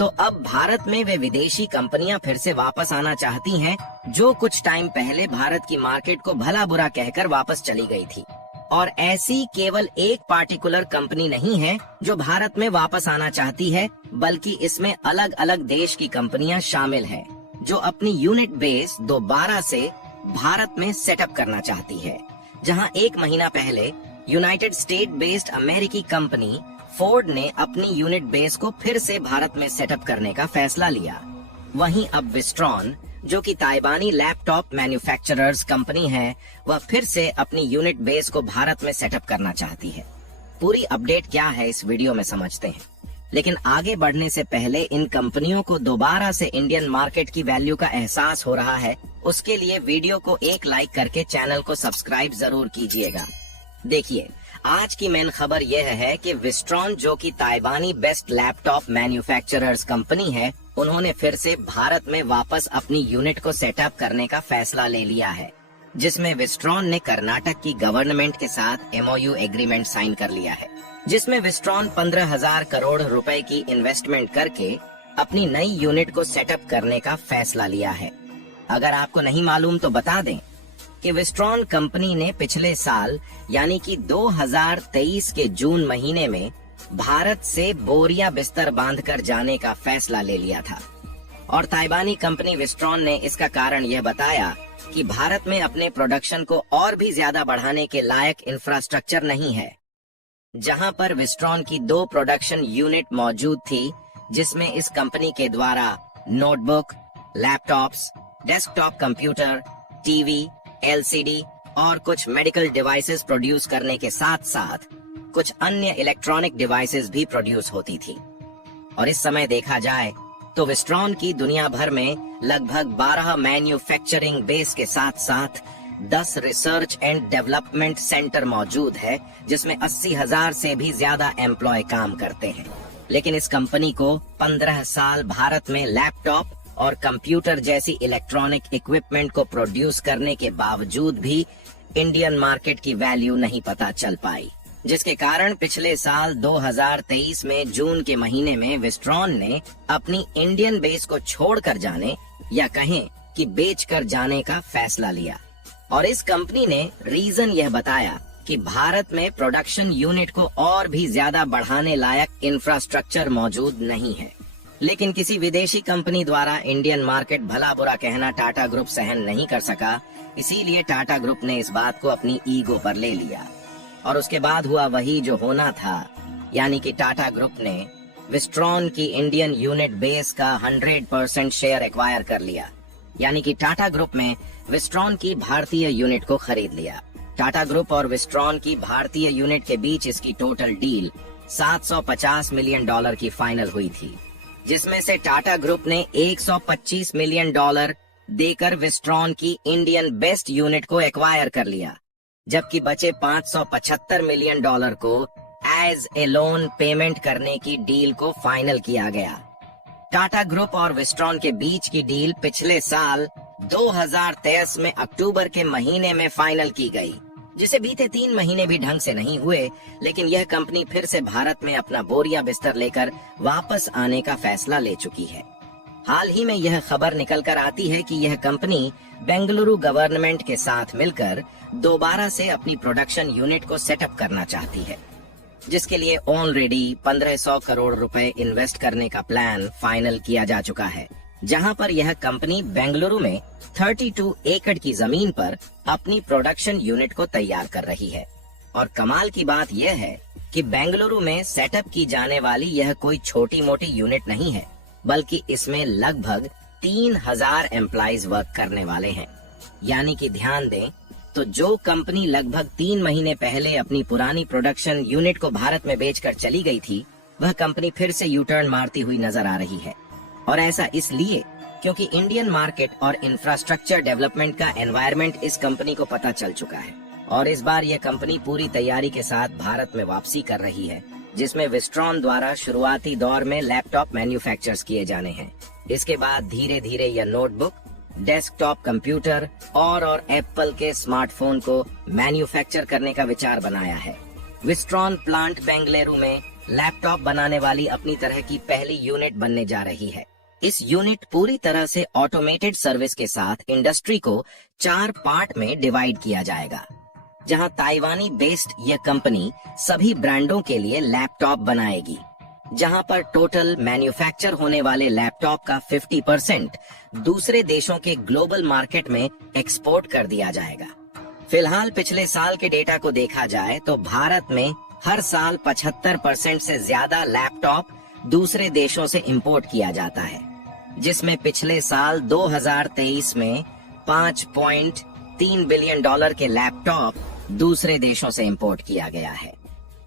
तो अब भारत में वे विदेशी कंपनियां फिर से वापस आना चाहती हैं, जो कुछ टाइम पहले भारत की मार्केट को भला बुरा कहकर वापस चली गई थी। और ऐसी केवल एक पार्टिकुलर कंपनी नहीं है जो भारत में वापस आना चाहती है, बल्कि इसमें अलग अलग देश की कंपनियां शामिल हैं, जो अपनी यूनिट बेस दोबारा से भारत में सेटअप करना चाहती है। जहां 1 महीना पहले यूनाइटेड स्टेट बेस्ड अमेरिकी कंपनी फोर्ड ने अपनी यूनिट बेस को फिर से भारत में सेटअप करने का फैसला लिया, वहीं अब विस्ट्रॉन, जो कि ताइवानी लैपटॉप मैन्युफैक्चरर्स कंपनी है, वह फिर से अपनी यूनिट बेस को भारत में सेटअप करना चाहती है। पूरी अपडेट क्या है इस वीडियो में समझते हैं, लेकिन आगे बढ़ने से पहले इन कंपनियों को दोबारा से इंडियन मार्केट की वैल्यू का एहसास हो रहा है, उसके लिए वीडियो को एक लाइक करके चैनल को सब्सक्राइब जरूर कीजिएगा। देखिए, आज की मेन खबर यह है कि विस्ट्रॉन, जो कि ताइवानी बेस्ट लैपटॉप मैन्युफैक्चरर्स कंपनी है, उन्होंने फिर से भारत में वापस अपनी यूनिट को सेटअप करने का फैसला ले लिया है, जिसमें विस्ट्रॉन ने कर्नाटक की गवर्नमेंट के साथ MOU एग्रीमेंट साइन कर लिया है, जिसमें विस्ट्रॉन 15,000 करोड़ रुपए की इन्वेस्टमेंट करके अपनी नई यूनिट को सेटअप करने का फैसला लिया है। अगर आपको नहीं मालूम तो बता दें कि विस्ट्रॉन कंपनी ने पिछले साल यानी कि 2023 के जून महीने में भारत से बोरिया बिस्तर बांधकर जाने का फैसला ले लिया था। और ताइवानी कंपनी विस्ट्रॉन ने इसका कारण यह बताया कि भारत में अपने प्रोडक्शन को और भी ज्यादा बढ़ाने के लायक इंफ्रास्ट्रक्चर नहीं है। जहां पर विस्ट्रॉन की 2 प्रोडक्शन यूनिट मौजूद थी, जिसमें इस कंपनी के द्वारा notebook, laptops, desktop computer, TV, LCD और कुछ मेडिकल डिवाइसेस प्रोड्यूस करने के साथ साथ कुछ अन्य इलेक्ट्रॉनिक डिवाइसेस भी प्रोड्यूस होती थी। और इस समय देखा जाए तो विस्ट्रॉन की दुनिया भर में लगभग 12 मैन्युफैक्चरिंग बेस के साथ साथ 10 रिसर्च एंड डेवलपमेंट सेंटर मौजूद है, जिसमें 80,000 से भी ज्यादा एम्प्लॉय काम करते हैं। लेकिन इस कंपनी को 15 साल भारत में लैपटॉप और कंप्यूटर जैसी इलेक्ट्रॉनिक इक्विपमेंट को प्रोड्यूस करने के बावजूद भी इंडियन मार्केट की वैल्यू नहीं पता चल पाई, जिसके कारण पिछले साल 2023 में जून के महीने में विस्ट्रॉन ने अपनी इंडियन बेस को छोड़कर जाने या कहें कि बेचकर जाने का फैसला लिया। और इस कंपनी ने रीजन यह बताया कि भारत में प्रोडक्शन यूनिट को और भी ज्यादा बढ़ाने लायक इंफ्रास्ट्रक्चर मौजूद नहीं है। लेकिन किसी विदेशी कंपनी द्वारा इंडियन मार्केट भला बुरा कहना टाटा ग्रुप सहन नहीं कर सका, इसीलिए टाटा ग्रुप ने इस बात को अपनी ईगो पर ले लिया। और उसके बाद हुआ वही जो होना था, यानी कि टाटा ग्रुप ने विस्ट्रॉन की इंडियन यूनिट बेस का 100% शेयर एक्वायर कर लिया, यानी कि टाटा ग्रुप में विस्ट्रॉन की भारतीय यूनिट को खरीद लिया। टाटा ग्रुप और विस्ट्रॉन की भारतीय यूनिट के बीच इसकी टोटल डील $750 मिलियन की फाइनल हुई थी, जिसमें से टाटा ग्रुप ने $125 मिलियन देकर विस्ट्रॉन की इंडियन बेस्ट यूनिट को एक्वायर कर लिया, जबकि बचे $575 मिलियन को एज ए लोन पेमेंट करने की डील को फाइनल किया गया। टाटा ग्रुप और विस्ट्रॉन के बीच की डील पिछले साल 2023 में अक्टूबर के महीने में फाइनल की गई, जिसे बीते 3 महीने भी ढंग से नहीं हुए, लेकिन यह कंपनी फिर से भारत में अपना बोरिया बिस्तर लेकर वापस आने का फैसला ले चुकी है। हाल ही में यह खबर निकल कर आती है कि यह कंपनी बेंगलुरु गवर्नमेंट के साथ मिलकर दोबारा से अपनी प्रोडक्शन यूनिट को सेटअप करना चाहती है, जिसके लिए ऑलरेडी 1500 करोड़ रुपए इन्वेस्ट करने का प्लान फाइनल किया जा चुका है। जहां पर यह कंपनी बेंगलुरु में 32 एकड़ की जमीन पर अपनी प्रोडक्शन यूनिट को तैयार कर रही है। और कमाल की बात यह है कि बेंगलुरु में सेटअप की जाने वाली यह कोई छोटी मोटी यूनिट नहीं है, बल्कि इसमें लगभग 3000 एम्प्लॉइज वर्क करने वाले हैं। यानी कि ध्यान दें तो जो कंपनी लगभग 3 महीने पहले अपनी पुरानी प्रोडक्शन यूनिट को भारत में बेचकर चली गई थी, वह कंपनी फिर से यू टर्न मारती हुई नजर आ रही है। और ऐसा इसलिए क्योंकि इंडियन मार्केट और इंफ्रास्ट्रक्चर डेवलपमेंट का एनवायरनमेंट इस कंपनी को पता चल चुका है। और इस बार यह कंपनी पूरी तैयारी के साथ भारत में वापसी कर रही है, जिसमें विस्ट्रॉन द्वारा शुरुआती दौर में लैपटॉप मैन्युफैक्चर्स किए जाने हैं। इसके बाद धीरे धीरे यह नोटबुक, डेस्कटॉप कंप्यूटर और एप्पल के स्मार्टफोन को मैन्युफैक्चर करने का विचार बनाया है। विस्ट्रॉन प्लांट बेंगलुरु में लैपटॉप बनाने वाली अपनी तरह की पहली यूनिट बनने जा रही है। इस यूनिट पूरी तरह से ऑटोमेटेड सर्विस के साथ इंडस्ट्री को 4 पार्ट में डिवाइड किया जाएगा, जहां ताइवानी बेस्ड यह कंपनी सभी ब्रांडों के लिए लैपटॉप बनाएगी, जहां पर टोटल मैन्युफैक्चर होने वाले लैपटॉप का 50% दूसरे देशों के ग्लोबल मार्केट में एक्सपोर्ट कर दिया जाएगा। फिलहाल पिछले साल के डेटा को देखा जाए तो भारत में हर साल 75% से ज्यादा लैपटॉप दूसरे देशों से इंपोर्ट किया जाता है, जिसमें पिछले साल 2023 में $5.3 बिलियन के लैपटॉप दूसरे देशों से इंपोर्ट किया गया है।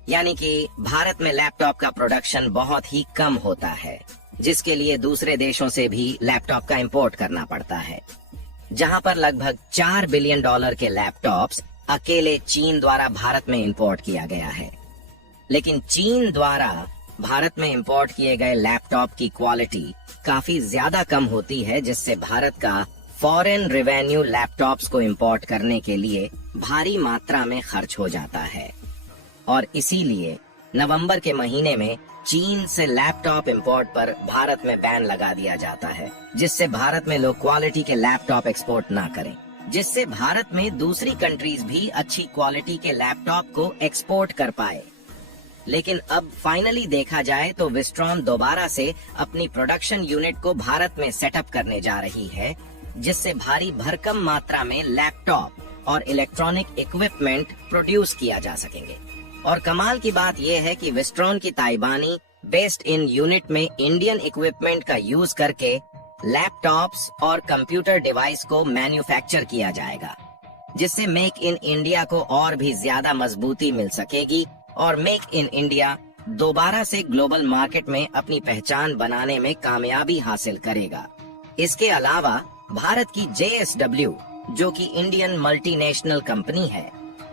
यानी कि भारत में लैपटॉप का प्रोडक्शन बहुत ही कम होता है, जिसके लिए दूसरे देशों से भी लैपटॉप का इंपोर्ट करना पड़ता है। जहां पर लगभग $4 बिलियन के लैपटॉप्स अकेले चीन द्वारा भारत में इंपोर्ट किया गया है। लेकिन चीन द्वारा भारत में इंपोर्ट किए गए लैपटॉप की क्वालिटी काफी ज्यादा कम होती है, जिससे भारत का फॉरेन रेवेन्यू लैपटॉप्स को इंपोर्ट करने के लिए भारी मात्रा में खर्च हो जाता है। और इसीलिए नवंबर के महीने में चीन से लैपटॉप इंपोर्ट पर भारत में बैन लगा दिया जाता है, जिससे भारत में लोग क्वालिटी के लैपटॉप एक्सपोर्ट ना करें, जिससे भारत में दूसरी कंट्रीज भी अच्छी क्वालिटी के लैपटॉप को एक्सपोर्ट कर पाए। लेकिन अब फाइनली देखा जाए तो विस्ट्रॉन दोबारा से अपनी प्रोडक्शन यूनिट को भारत में सेटअप करने जा रही है, जिससे भारी भरकम मात्रा में लैपटॉप और इलेक्ट्रॉनिक इक्विपमेंट प्रोड्यूस किया जा सकेंगे। और कमाल की बात यह है कि विस्ट्रॉन की ताइवानी बेस्ड इन यूनिट में इंडियन इक्विपमेंट का यूज करके लैपटॉप्स और कंप्यूटर डिवाइस को मैन्युफैक्चर किया जाएगा, जिससे मेक इन इंडिया को और भी ज्यादा मजबूती मिल सकेगी और मेक इन इंडिया दोबारा से ग्लोबल मार्केट में अपनी पहचान बनाने में कामयाबी हासिल करेगा। इसके अलावा भारत की JSW, जो कि इंडियन मल्टीनेशनल कंपनी है,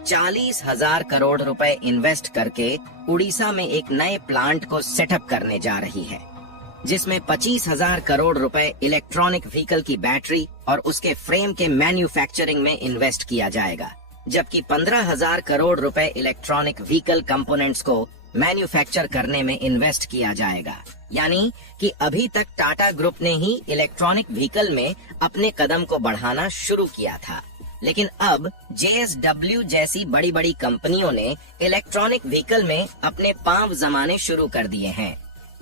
40,000 करोड़ रुपए इन्वेस्ट करके उड़ीसा में एक नए प्लांट को सेटअप करने जा रही है, जिसमें 25,000 करोड़ रुपए इलेक्ट्रॉनिक व्हीकल की बैटरी और उसके फ्रेम के मैन्युफैक्चरिंग में इन्वेस्ट किया जाएगा, जबकि 15,000 करोड़ रुपए इलेक्ट्रॉनिक व्हीकल कंपोनेंट्स को मैन्युफैक्चर करने में इन्वेस्ट किया जाएगा। यानी कि अभी तक टाटा ग्रुप ने ही इलेक्ट्रॉनिक व्हीकल में अपने कदम को बढ़ाना शुरू किया था, लेकिन अब JSW जैसी बड़ी बड़ी कंपनियों ने इलेक्ट्रॉनिक व्हीकल में अपने पांव जमाने शुरू कर दिए हैं।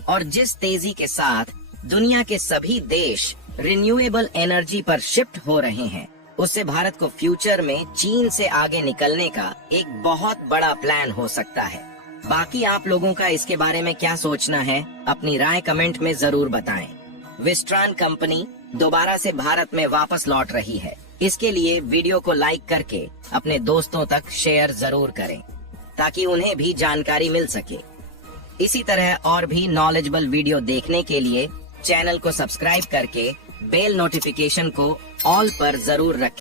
और जिस तेजी के साथ दुनिया के सभी देश रिन्यूएबल एनर्जी पर शिफ्ट हो रहे हैं, उससे भारत को फ्यूचर में चीन से आगे निकलने का एक बहुत बड़ा प्लान हो सकता है। बाकी आप लोगों का इसके बारे में क्या सोचना है, अपनी राय कमेंट में जरूर बताएं। विस्ट्रॉन कंपनी दोबारा से भारत में वापस लौट रही है, इसके लिए वीडियो को लाइक करके अपने दोस्तों तक शेयर जरूर करें, ताकि उन्हें भी जानकारी मिल सके। इसी तरह और भी नॉलेजेबल वीडियो देखने के लिए चैनल को सब्सक्राइब करके बेल नोटिफिकेशन को ऑल पर जरूर रखें।